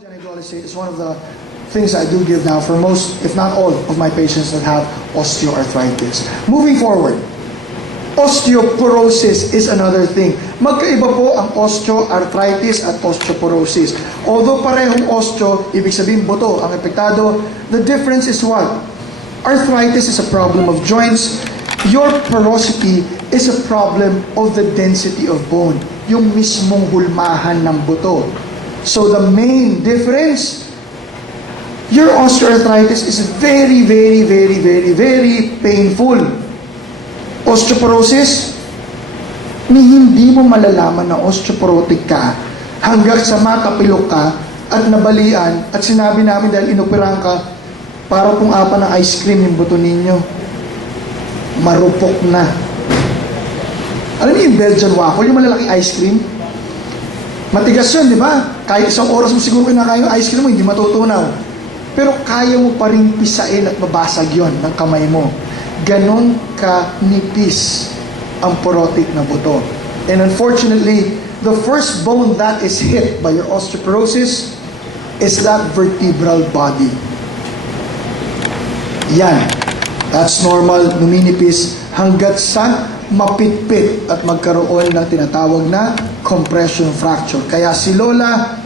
Gynecology is one of the things I do give now for most, if not all, of my patients that have osteoarthritis. Moving forward, osteoporosis is another thing. Magkaiba po ang osteoarthritis at osteoporosis. Although parehong osteo, ibig sabihin buto ang epektado, the difference is what? Arthritis is a problem of joints. Your porosity is a problem of the density of bone. Yung mismong hulmahan ng buto. So the main difference, your osteoarthritis is very, very, very, very, very painful. Osteoporosis, ni hindi mo malalaman na osteoporotic ka hanggang sa makapilok ka at nabalian at sinabi namin dahil inoperahan ka, para pong apa ng ice cream yung buto ninyo. Marupok na. Alam niyo yung Belgian waffle, yung malalaking ice cream? Matigas yun, di ba? Kahit isang oras mo siguro kinakain yung ice cream mo, hindi matutunaw. Pero kaya mo pa rin pisain at mabasag yon ng kamay mo. Ganon ka nipis ang porotic na buto. And unfortunately, the first bone that is hit by your osteoporosis is that vertebral body. Yan. That's normal, numinipis hanggat sa mapitpit at magkaroon ng tinatawag na compression fracture. Kaya si Lola,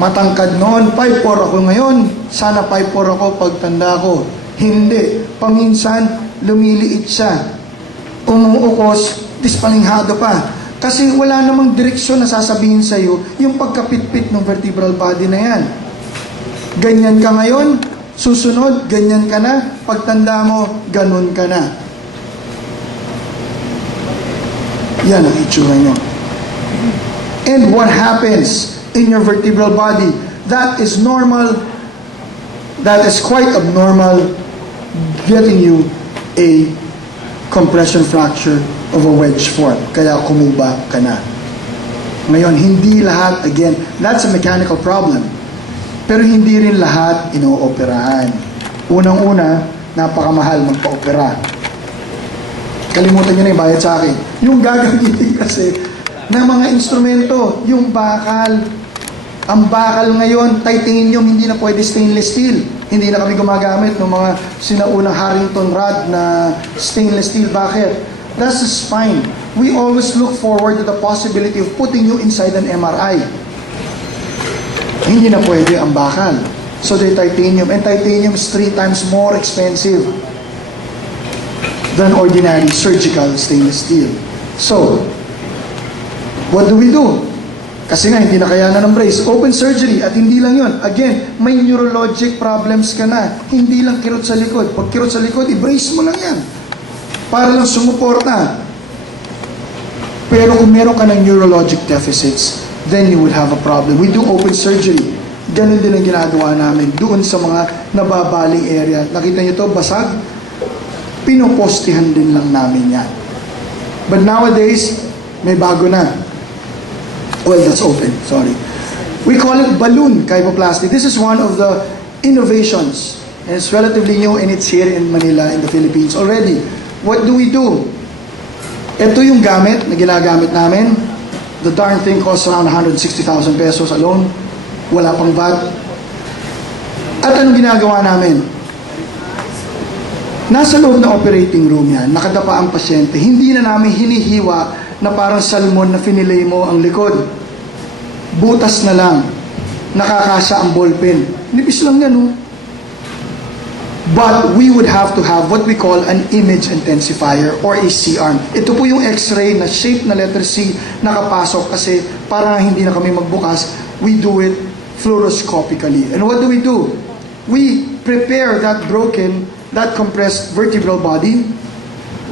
matangkad noon, 5'4" ako ngayon, sana 5'4" ako pagtanda ko. Hindi. Paminsan, lumiliit siya. Umuukos, dispalinghado pa. Kasi wala namang direksyon na sasabihin sa'yo yung pagkapitpit ng vertebral body na yan. Ganyan ka ngayon, susunod, ganyan ka na, pagtanda mo, ganun ka na. Yan ang itsura nyo. And what happens in your vertebral body? That is normal, that is quite abnormal, getting you a compression fracture of a wedge form. Kaya kumuba ka na. Ngayon, hindi lahat, again, that's a mechanical problem. Pero hindi rin lahat inooperahan. Unang-una, napakamahal magpa-opera. Kalimutan nyo na yung bayad sa akin. Yung gagamitin kasi ng mga instrumento, yung bakal. Ang bakal ngayon, titanium, hindi na pwede stainless steel. Hindi na kami gumagamit ng mga sinaunang Harrington rod na stainless steel. Bakit? That's the spine. We always look forward to the possibility of putting you inside an MRI. Hindi na pwede ang bakal. So the titanium. And titanium is 3 times more expensive than ordinary surgical stainless steel. So, what do we do? Kasi nga, hindi na kayanan ng brace. Open surgery. At hindi lang yun. Again, may neurologic problems ka na. Hindi lang kirot sa likod. Pag kirot sa likod, i-brace mo lang yan. Para lang sumuporta. Pero kung meron ka ng neurologic deficits, then you would have a problem. We do open surgery. Ganun din ang ginagawa namin. Doon sa mga nababaling area. Nakita nyo to, basag? Pinopostihan din lang namin yan. But nowadays, may bago na. Well, that's open. Sorry. We call it balloon kyphoplasty. This is one of the innovations. And it's relatively new and it's here in Manila, in the Philippines already. What do we do? Ito yung gamit na ginagamit namin. The darn thing costs around 160,000 pesos alone. Wala pang VAT. At anong ginagawa namin? Nasa loob ng operating room yan, nakadapa ang pasyente, hindi na namin hinihiwa na parang salmon na finilay mo ang likod. Butas na lang. Nakakasa ang ballpen. Nipis lang yan, oh. But we would have to have what we call an image intensifier or a C-arm. Ito po yung x-ray na shape na letter C nakapasok kasi para hindi na kami magbukas, we do it fluoroscopically. And what do? We prepare that compressed vertebral body.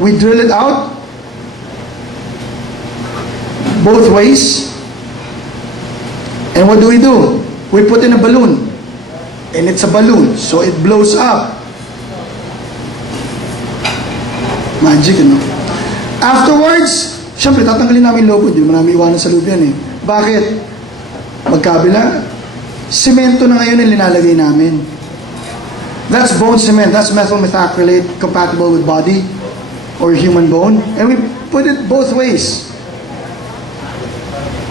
We drill it out both ways. And what do? We put in a balloon. And it's a balloon, so it blows up. Magic, ano? Afterwards, syempre, tatanggalin namin lobo. Hindi mo namin iwanan sa loob yan, eh. Bakit? Magkabila. Semento na ngayon ang linalagay namin. That's bone cement. That's methyl methacrylate compatible with body or human bone. And we put it both ways.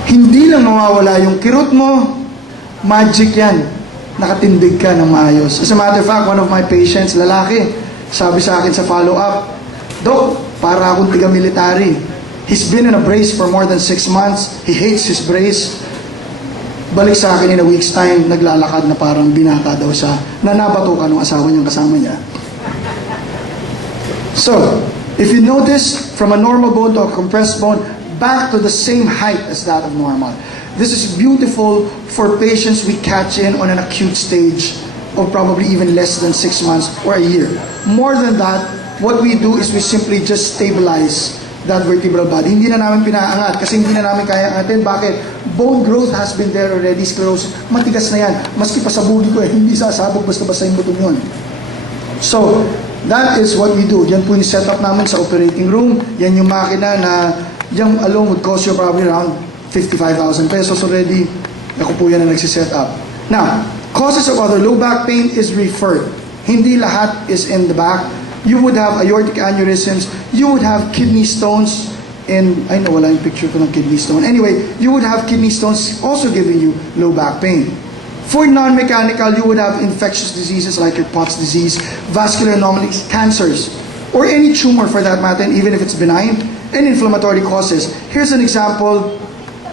Hindi lang mawawala yung kirot mo Magic yan. Nakatindig ka ng maayos. As a matter of fact, one of my patients, lalaki, sabi sa akin sa follow-up, Dok, para akong tiga-military. He's been in a brace for more than 6 months. He hates his brace. Balik sa akin in a week's time, naglalakad na parang binata daw siya, na nabatukan ng asawa niyang kasama niya. So, if you notice, from a normal bone to a compressed bone, back to the same height as that of normal. This is beautiful for patients we catch in on an acute stage of probably even less than 6 months or a year. More than that, what we do is we simply just stabilize that vertebral body. Hindi na namin pinaangat kasi hindi na namin kaya angatin. Bakit? Bone growth has been there already, sclerosis. Matigas na yan. Maski pa sa buli ko hindi sasabog basta-basta yung butong yun. So, that is what we do. Yan po yung setup namin sa operating room. Yan yung makina na yung alone would cost you probably around 55,000 pesos already. Ako po yan na nagsiset up. Now, causes of other low back pain is referred. Hindi lahat is in the back. You would have aortic aneurysms. You would have kidney stones. And I know wala yung picture ko ng kidney stone. Anyway, you would have kidney stones also giving you low back pain. For non-mechanical, you would have infectious diseases like your Pott's disease, vascular anomalies, cancers, or any tumor for that matter, even if it's benign, and inflammatory causes. Here's an example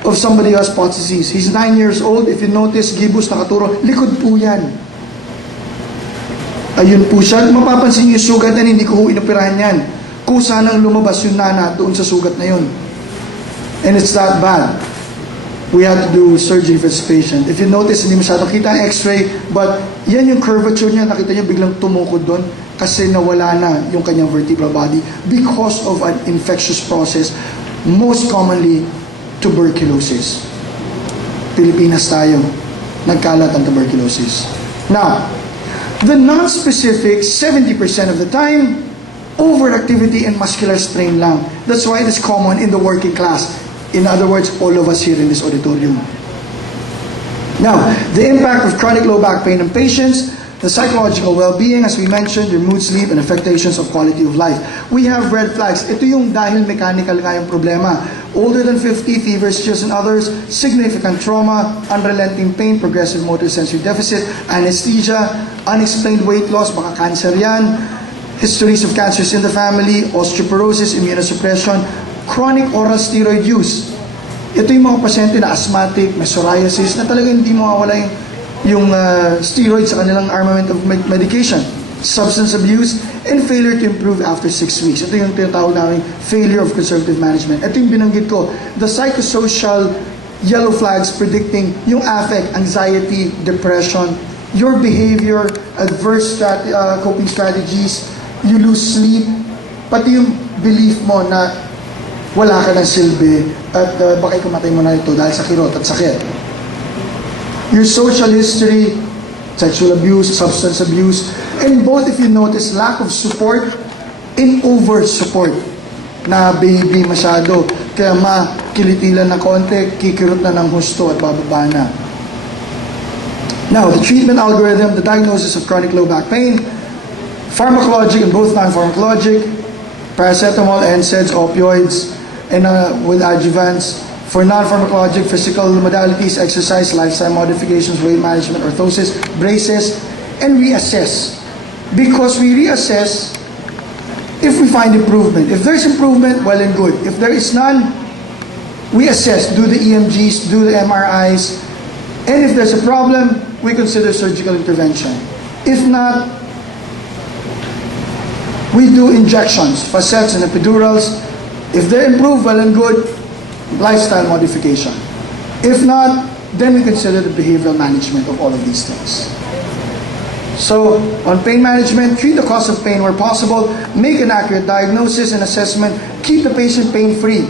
of somebody who has Pott's disease. He's 9 years old. If you notice, gibus nakaturo, likod po yan. Ayun po siya. Mapapansin niyo yung sugat na hindi ko inoperahan yan. Kusa nang lumabas yung nana doon sa sugat na yun. And it's that bad. We had to do surgery for this patient. If you notice, hindi masyado kita ang x-ray, but yan yung curvature niya, nakita niyo biglang tumukod doon kasi nawala na yung kanyang vertebral body because of an infectious process, most commonly tuberculosis. Pilipinas tayo, nagkalat ang tuberculosis. Now, the non-specific, 70% of the time, overactivity and muscular strain lang. That's why it is common in the working class. In other words, all of us here in this auditorium. Now, the impact of chronic low back pain in patients, the psychological well-being, as we mentioned, your mood, sleep, and affectations of quality of life. We have red flags. Ito yung dahil mechanical nga yung problema. Older than 50, fevers, chills, and others, significant trauma, unrelenting pain, progressive motor sensory deficit, anesthesia, unexplained weight loss, baka cancer yan, histories of cancers in the family, osteoporosis, immunosuppression, chronic oral steroid use. Ito yung mga pasyente na asthmatic, may psoriasis, na talagang hindi mawawala yung steroids sa kanilang armament of medication. Substance abuse, and failure to improve after 6 weeks. Ito yung tinatawag namin failure of conservative management. Ito yung binanggit ko, the psychosocial yellow flags predicting yung affect, anxiety, depression, your behavior, adverse coping strategies, you lose sleep, pati yung belief mo na wala ka ng silbi at baka ikumatay mo na ito dahil sa kirot at sakit. Your social history, sexual abuse, substance abuse, and both, if you notice, lack of support and over support. Na baby masyado, kaya makilitilan na konti, kikirot na ng husto at bababa na. Now, the treatment algorithm, the diagnosis of chronic low back pain, pharmacologic and both non-pharmacologic, paracetamol, NSAIDs, opioids, and with adjuvants. For non-pharmacologic, physical modalities, exercise, lifestyle modifications, weight management, orthosis, braces, and reassess. Because we reassess if we find improvement. If there's improvement, well and good. If there is none, we assess, do the EMGs, do the MRIs, and if there's a problem, we consider surgical intervention. If not, we do injections, facets and epidurals. If they improve, well and good, lifestyle modification. If not, then we consider the behavioral management of all of these things. So, on pain management, treat the cause of pain where possible, make an accurate diagnosis and assessment, keep the patient pain-free.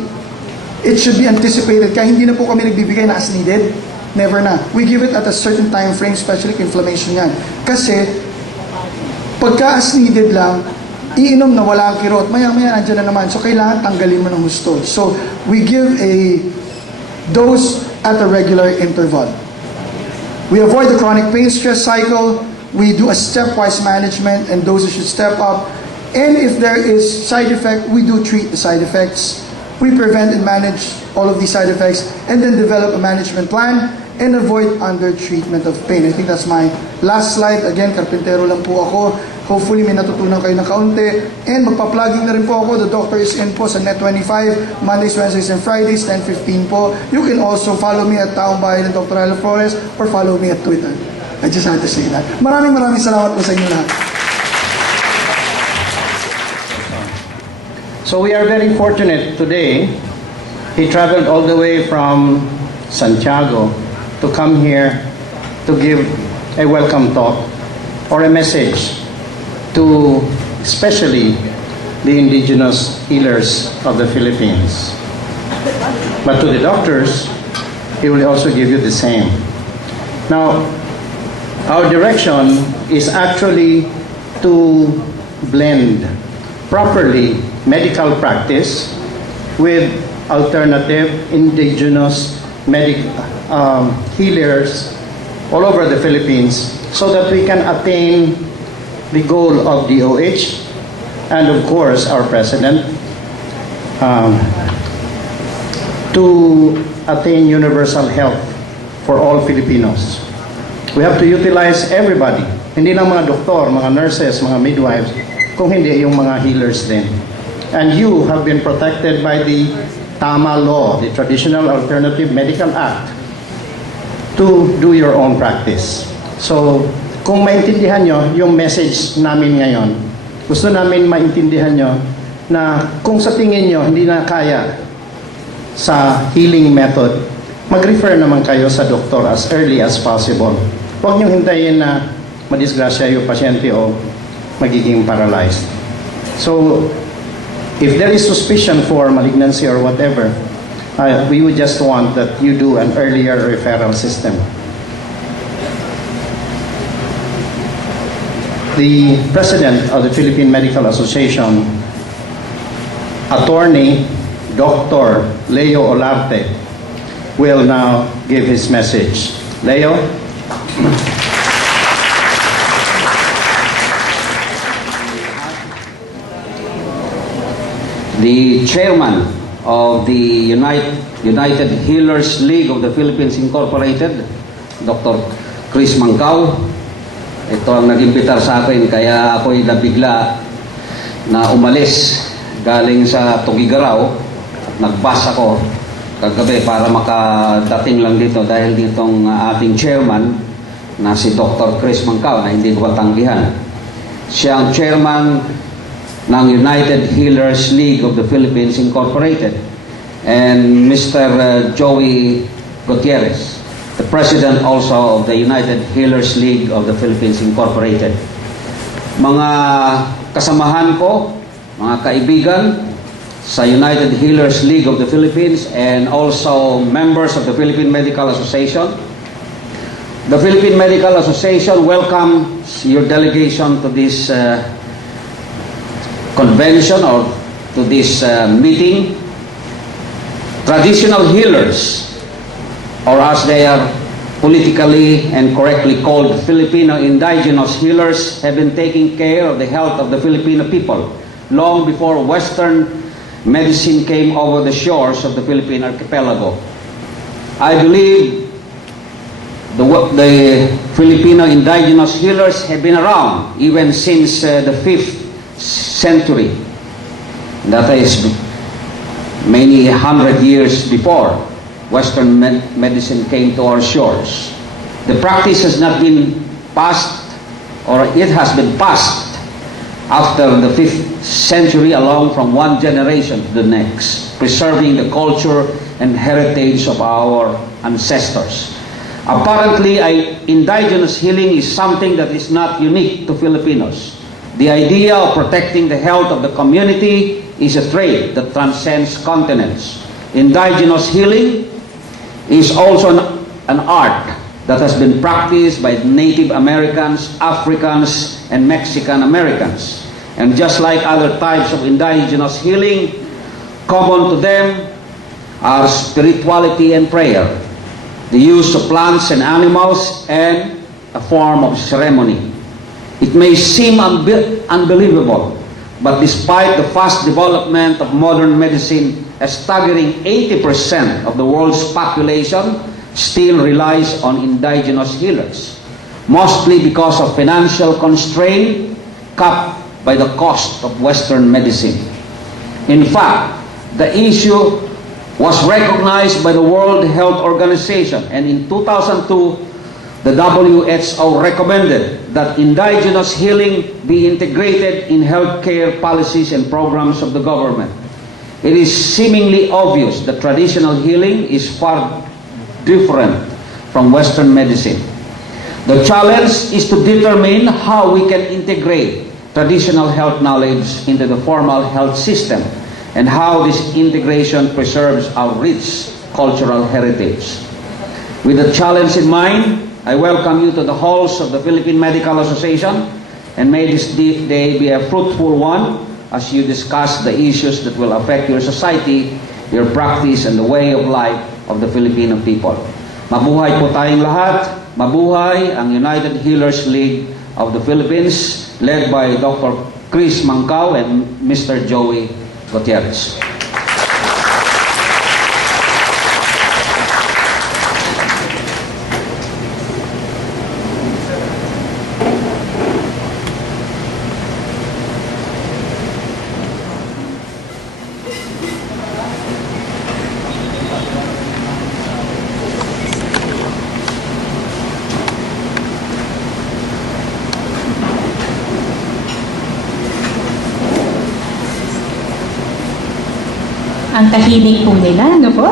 It should be anticipated. Kaya hindi na po kami nagbibigay na as needed. Never na. We give it at a certain time frame, especially kung inflammation yan. Kasi, pagka as needed lang, iinom na wala ang kirot, maya-maya nandiyan na naman. So, kailangan tanggalin mo ng husto. So, we give a dose at a regular interval. We avoid the chronic pain stress cycle. We do a stepwise management and doses should step up. And if there is side effect, we do treat the side effects. We prevent and manage all of these side effects and then develop a management plan and avoid under-treatment of pain. I think that's my last slide. Again, karpintero lang po ako. Hopefully, may natutunan kayo na kaunti. And magpa-plugging na rin po ako. The doctor is in po sa Net25, Mondays, Wednesdays, and Fridays, 10:15 po. You can also follow me at Taong Bayan ng Dr. Ella Flores or follow me at Twitter. I just had to say that. Maraming salamat po sa inyo lahat. So we are very fortunate today. He traveled all the way from Santiago to come here to give a welcome talk or a message to especially the indigenous healers of the Philippines. But to the doctors, he will also give you the same. Now, our direction is actually to blend properly medical practice with alternative indigenous healers all over the Philippines so that we can attain the goal of DOH and of course our President to attain universal health for all Filipinos. We have to utilize everybody, hindi lang mga doktor, mga nurses, mga midwives, kung hindi yung mga healers din. And you have been protected by the TAMA law, the Traditional Alternative Medical Act, to do your own practice. So, kung maintindihan nyo yung message namin ngayon, gusto namin maintindihan nyo na kung sa tingin nyo hindi na kaya sa healing method, mag-refer naman kayo sa doktor as early as possible. Huwag nyo hintayin na madisgrasya yung pasyente o magiging paralyzed. So, if there is suspicion for malignancy or whatever, we would just want that you do an earlier referral system. The President of the Philippine Medical Association, Attorney Dr. Leo Olarte, will now give his message. Leo? The chairman of the United Healers League of the Philippines Incorporated, Dr. Chris Mancao. Ito ang nag-imbitar sa akin, kaya ako'y nabigla na umalis galing sa Tugigaraw. Nagbus ako kagabi para makadating lang dito dahil ditong ating chairman na si Dr. Chris Mancao na hindi ko matanggihan. Siya ang chairman ng United Healers League of the Philippines Incorporated, and Mr. Joey Gutierrez, the president also of the United Healers League of the Philippines Incorporated. Mga kasamahan ko, mga kaibigan sa United Healers League of the Philippines and also members of the Philippine Medical Association. The Philippine Medical Association welcomes your delegation to this convention or to this meeting. Traditional healers, or as they are politically and correctly called, Filipino indigenous healers, have been taking care of the health of the Filipino people long before Western medicine came over the shores of the Philippine archipelago. I believe the Filipino indigenous healers have been around even since the 5th century. That is many hundred years before Western medicine came to our shores. The practice has not been passed, or it has been passed after the 5th century along from one generation to the next, preserving the culture and heritage of our ancestors. Apparently, indigenous healing is something that is not unique to Filipinos. The idea of protecting the health of the community is a trait that transcends continents. Indigenous healing is also an art that has been practiced by Native Americans, Africans, and Mexican Americans. And just like other types of indigenous healing, common to them are spirituality and prayer, the use of plants and animals, and a form of ceremony. It may seem unbelievable, but despite the fast development of modern medicine, a staggering 80% of the world's population still relies on indigenous healers, mostly because of financial constraint capped by the cost of Western medicine. In fact, the issue was recognized by the World Health Organization, and in 2002, the WHO recommended that indigenous healing be integrated in healthcare policies and programs of the government. It is seemingly obvious that traditional healing is far different from Western medicine. The challenge is to determine how we can integrate traditional health knowledge into the formal health system and how this integration preserves our rich cultural heritage. With the challenge in mind, I welcome you to the halls of the Philippine Medical Association, and may this day be a fruitful one as you discuss the issues that will affect your society, your practice, and the way of life of the Filipino people. Mabuhay po tayong lahat. Mabuhay ang United Healers League of the Philippines, led by Dr. Chris Mancao and Mr. Joey Gutierrez. Ang tahimik po nila, ano po?